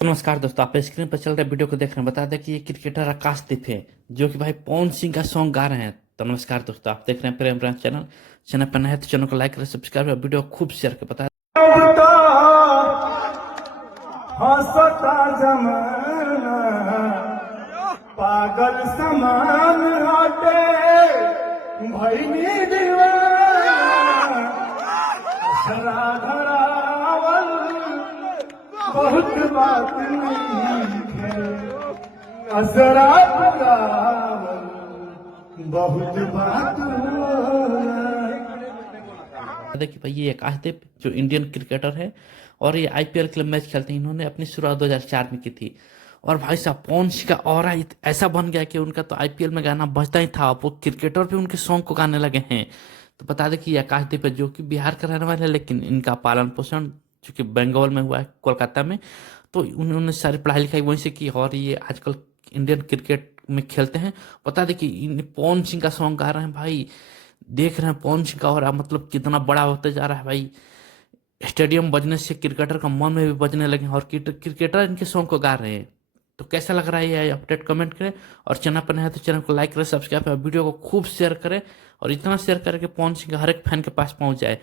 नमस्कार दोस्तों, आप स्क्रीन पर चल रहे वीडियो को देख रहे हैं। बता दें कि ये क्रिकेटर आकाशदीप है जो कि भाई पवन सिंह का सॉन्ग गा रहे हैं। तो नमस्कार दोस्तों, आप देख रहे हैं प्रेम ब्रांच चैनल पर नए हैं तो चैनल को लाइक करें, सब्सक्राइब और वीडियो को खूब शेयर करें। बता हंसता जमाना पागल समान हटे भैनी दीवाना असरा धरावल बहुत बात नहीं है असरा धरावल बहुत बात देखिए भाई, ये आकाशदीप जो इंडियन क्रिकेटर है और ये आईपीएल के लिए मैच खेलते हैं। इन्होंने अपनी शुरुआत 2004 में की थी और भाई साहब पवन सिंह का ऑरा ऐसा बन गया कि उनका तो आईपीएल में गाना बजता ही था, वो क्रिकेटर भी उनके सॉन्ग को गाने लगे हैं। तो बता दें कि ये आकाशदीप है जो कि बिहार का रहने वाला है, लेकिन इनका पालन पोषण चूंकि बंगाल में हुआ है, कोलकाता में। तो उन्होंने सारी पढ़ाई लिखाई वहीं से की और ये आजकल इंडियन क्रिकेट में खेलते हैं। बता दें कि पवन सिंह का सॉन्ग गा रहे हैं भाई। देख रहे हैं पवन सिंह का ऑरा मतलब कितना बड़ा होते जा रहा है भाई। स्टेडियम बजने से क्रिकेटर का मन में भी बजने लगे हैं और क्रिकेटर इनके सॉन्ग को गा रहे हैं। तो कैसा लग रहा है ये अपडेट, कमेंट करें। और चैनल पर नया है तो चैनल को लाइक करें, सब्सक्राइब करें, वीडियो को खूब शेयर करें और इतना शेयर करें कि पवन सिंह का हर एक फैन के पास पहुंच जाए।